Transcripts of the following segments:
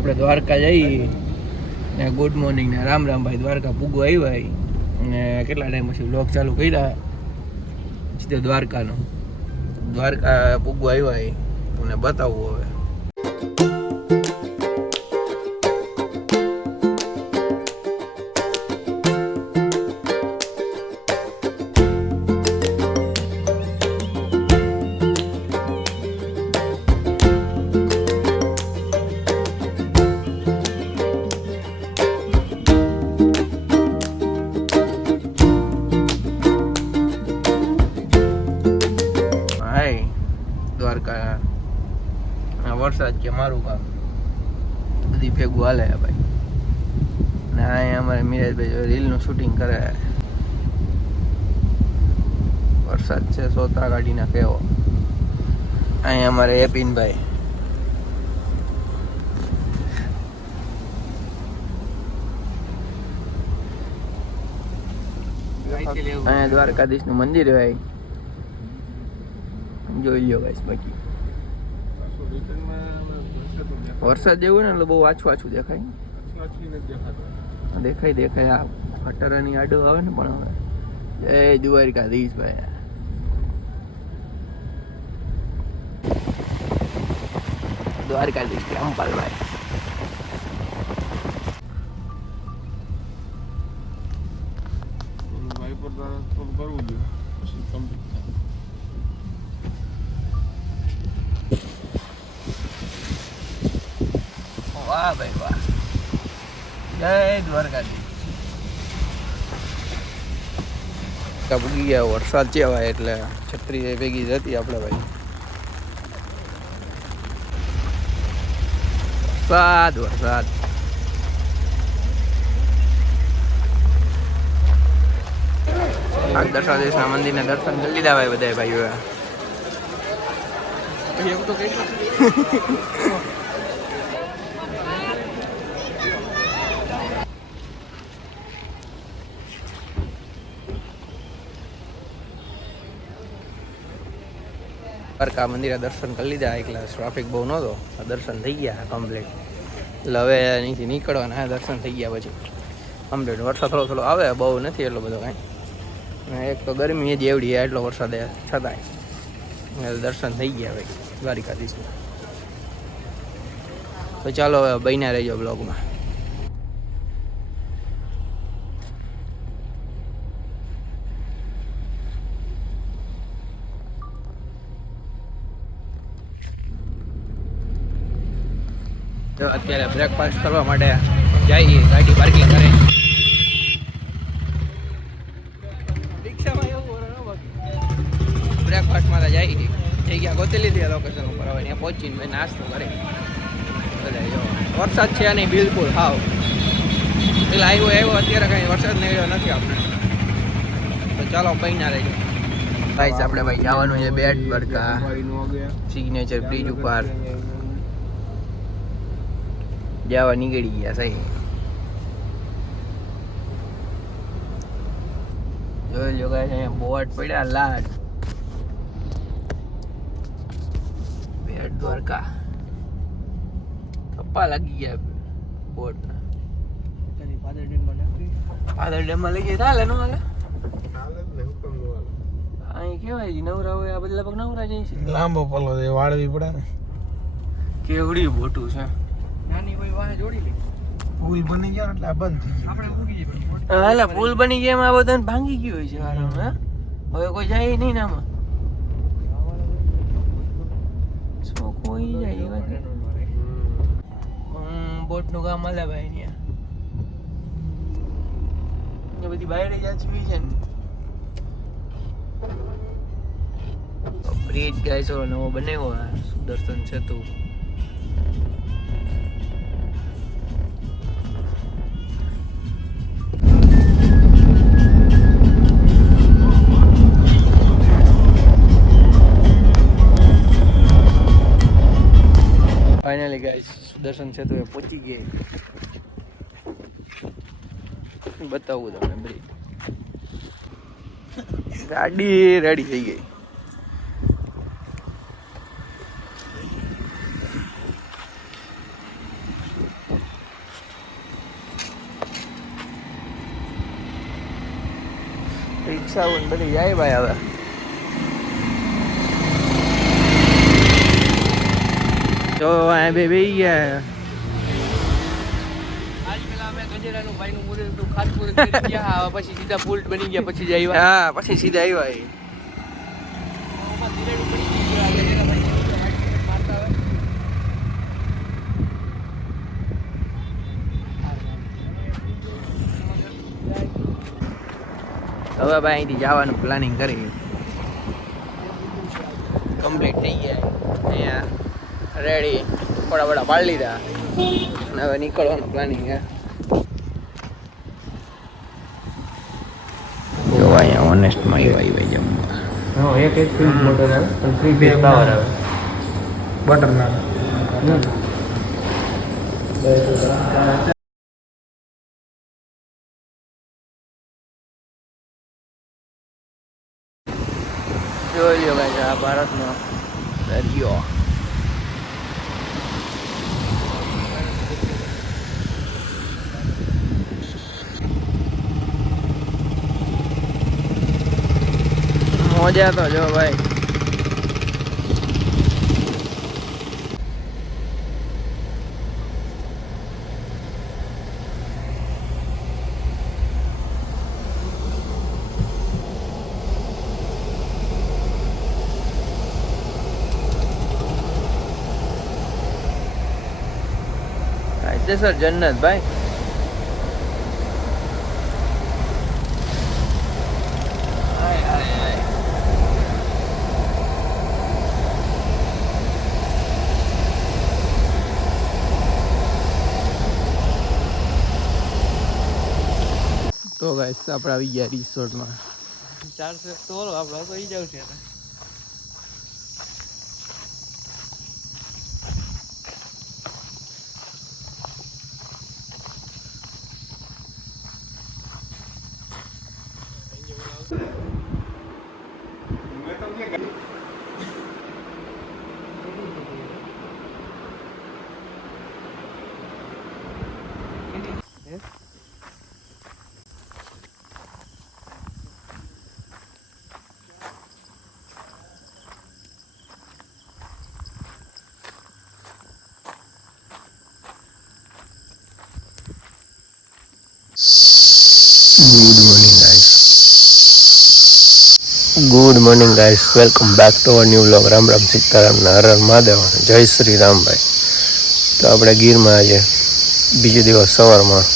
આપણે દ્વારકા જઈએ ને ગુડ મોર્નિંગ ને રામ રામ ભાઈ. દ્વારકા પૂગો આવ્યા અને કેટલા ટાઈમ પછી વ્લોગ ચાલુ કર્યા સીધો દ્વારકાનો. દ્વારકા પૂગો આવ્યા તમને બતાવવું હવે. દ્વારકા વરસાદ કે મારું કામ બધી ભેગું હાલે ભાઈ. ને અહીંયા અમારે મિરાજભાઈ રીલનું શૂટિંગ કરે. વરસાદ છે સોતા કાઢી નાખે એવો. અહીંયા અમારે એપિનભાઈ અહીંયા દ્વારકાધીશનું મંદિર ભાઈ જોઈ લો ગાઈસ. બાકી વરસાદ જેવું ને એટલે બહુ આછું આછું દેખાય. દેખાય આ ખટરાની આડો આવે ને. પણ હવે જય દ્વારકાધીશ ભાઈ. દ્વારકાધીશ રામપાલભાઈ. વાહ ભાઈ વાહ. જય દ્વારકાધીશ. પૂગી ગયા. વરસાદ ચેવાય એટલે છત્રી ભેગી જતી આપણે ભાઈ. વરસાદ દર્શાદેશના મંદિરના દર્શન કરી લીધા ભાઈ બધા ભાઈઓ. દ્વારકા મંદિરે દર્શન કરી લીધા. એકલા ટ્રાફિક બહુ નહોતો. દર્શન થઈ ગયા કમ્પ્લીટ. એટલે હવે અહીંથી નીકળવાના. દર્શન થઈ ગયા પછી કમ્પ્લીટ. વરસાદ થોડો થોડો આવે, બહુ નથી એટલો બધો કાંઈ. એક તો ગરમી જ એવડી એટલો વરસાદ છતાંય દર્શન થઈ ગયા ભાઈ દ્વારકાધીશના. તો ચાલો હવે બન્યા રહેજો બ્લોગમાં. અત્યારે બ્રેકફાસ્ટ કરવા માટે જઈએ. ગાડી પાર્કિંગ કરે. બ્રેકફાસ્ટમાં તો જઈ ગયા ગોતી લીધી લોકેશન ઉપર. હવે ત્યાં પહોંચીને ભાઈ નાસ્તો કરે. વરસાદ છે નહીં બિલકુલ હાવ. પેલા આવ્યો અત્યારે કાંઈ વરસાદ નહીં નથી આપણે. તો ચાલો બન્યા રહેજો ભાઈ. આપણે ભાઈ જવાનું છે બેટ દ્વારકા સિગ્નેચર બ્રિજ ઉપર. જવા નીકળી ગયા સહી. જોઈ લો ગાઈસ અહીંયા બોટ પડ્યા લાડ. બેટ દ્વારકા થપ્પા લાગી ગયા બોટ ના. પાદર ડેમમાં લઈ જાય ચાલે ન હાલે? અહીં કેવાય નવરા હોય આ બધા લગભગ નવરા જાય છે. લાંબો પલ્લો વાળવી પડે ને. કેવડી મોટું છે. નાની કોઈ વાહે જોડી લે. પુલ બની ગયો એટલે આ બંધ થઈ ગયો. આપણે મૂકી દીધું. હાલા પુલ બની ગયા એમાં બધાને ભાંગી ગયું હોય છે આરામ. હે હવે કોઈ જાય નહીં ને આમાં. સો કોઈ જાય એવા બોટ નું કામ હાલે ભાઈ. ત્યાં બધી બાયડે જાચવી છે ને. બ્રિજ ગાઈસ નવો બનાવ્યો સુદર્શન સેતુ. ફાઇનલી ગાઈસ સુદર્શન સેતુ એ પહોંચી ગઈ. બતાવું તમને બ્રિજ. ગાડી રેડી થઈ ગઈ. રિક્ષાઓ ને બધી જાય ભાઈ હવે. જો આ બે બેહી ગયા. આજ પેલા અમે ગજેરાનું ભાઈનું મુરત તો ખાટપુર કરી ગયા, પછી સીધા પુલ બની ગયા, પછી જ આવ્યા. હા પછી સીધા આવ્યા. આમાં ધીરેડું પડી ગયું ગજેરા ભાઈ મારતા હોય. હવે ભાઈ અહીંથી જવાનું પ્લાનિંગ કરી કમ્પ્લીટ થઈ ગયા. અહીંયા રેડી થોડા વડા પાડી લીધા અને હવે નીકળવાનું પ્લાનિંગ છે. જો અહીંયા ઓનેસ્ટમાં આવ્યા જમવા. એક મોટર આવે પણ 3 બે પાવર આવે બટર ના જોઈ લો ભાઈ આ ભારતનો દરિયો. મોજા તો જો ભાઈ. સર જન્નત ભાઈ. તો ગાઈસ આપણે આવી ગયા રિસોર્ટમાં. 400 તો બોલો આપણે તો ઈ જાવ છે. Good morning guys, welcome back to our new vlog. Ram Ram Sitaram ને હર હર મહાદેવ, જય શ્રી રામ ભાઈ. તો આપણે ગીરમાં આજે બીજો દિવસ સવારમાં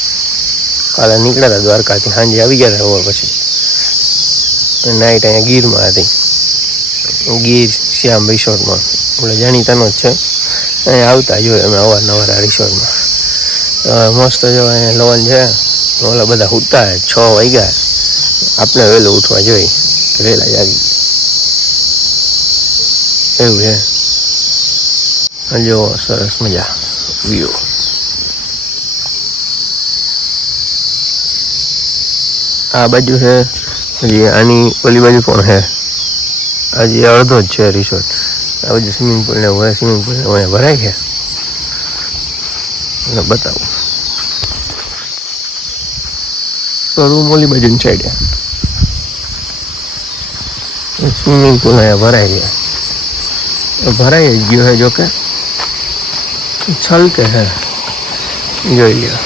કાલે નીકળ્યા હતા દ્વારકાથી, સાંજે આવી ગયા હતા ઓવર પછી નાઇટ અહીંયા ગીરમાં હતી, ગીર શ્યામ રિસોર્ટમાં. આપણે જાણીતાનો જ છે, અહીંયા આવતા જોઈએ અમે અવારનવાર આ રિસોર્ટમાં. મસ્ત જો અહીંયા લોન છે, ઓલા બધા ઉઠતા 6 વાગ્યા, આપણે વહેલું ઉઠવા જોઈએ, વહેલા જાગી એવું છે. જો સરસ મજા વ્યૂ. આ બાજુ છે હજી, આની ઓલી બાજુ પણ છે, હજી અડધો જ છે રિસોર્ટ. આ બાજુ સ્વિમિંગ પુલ ને હોય, સ્વિમિંગ પુલ ને હોય ભરાય છે અને બતાવું તો રૂમ ઓલી બાજુની સાઈડે સ્વિમિંગ પુલ અહીંયા ભરાઈ ગયા, ભરાઈ જ ગયો છે, જોકે છલકે છે, જોઈ લ્યો.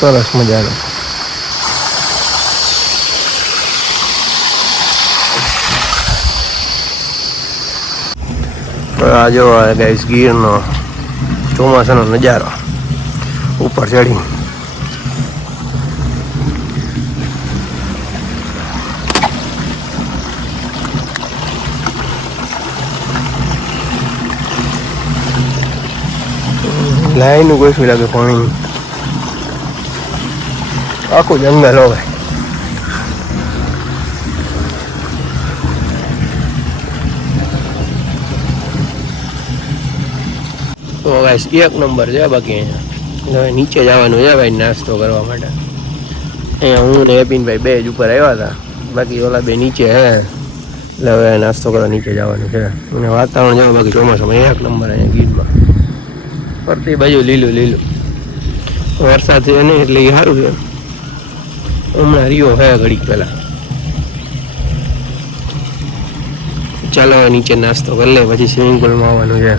સરસ મજાનો. આ જો ગાઈસ ગીરનો ચોમાસાનો નજારો ઉપર ચડી. લાઈન ગોઠવી લાગે પાણી, આખું જંગલ હોય. તો ગાઈસ એક નંબર છે. બાકી અહીંયા નીચે જવાનું છે ભાઈ નાસ્તો કરવા માટે. અહીંયા હું ને એપિનભાઈ બે જ ઉપર આવ્યા હતા, બાકી ઓલા બે નીચે હે, એટલે હવે નાસ્તો કરવા નીચે જવાનું છે. અને વાતાવરણ જવા બાકી ચોમાસામાં એક નંબર અહીંયા ગીરમાં. ફરતી બાજુ લીલું લીલું વરસાદ છે નહીં એટલે એ સારું છે. હમણાં રહ્યો હે ઘડીક પહેલા. ચાલો નીચે નાસ્તો કરી લે પછી સ્વિમિંગ પુલમાં આવવાનું છે.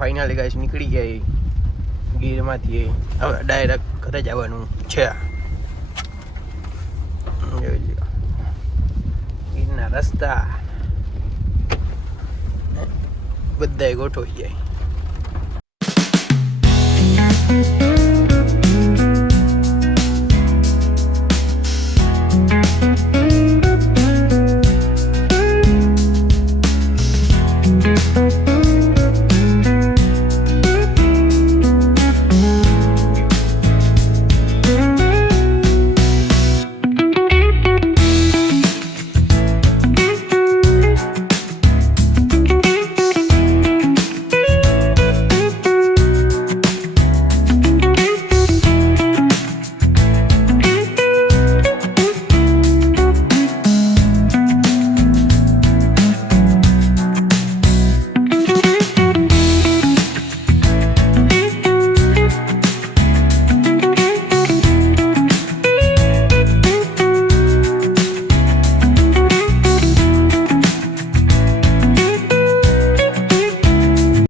ફાઇનલી ગાઈસ નીકળી ગયા ગીરમાંથી. હવે ડાયરેક્ટ ઘરે જવાનું છે. ગીરના રસ્તા બધાય ગોઠવાઈ જાય.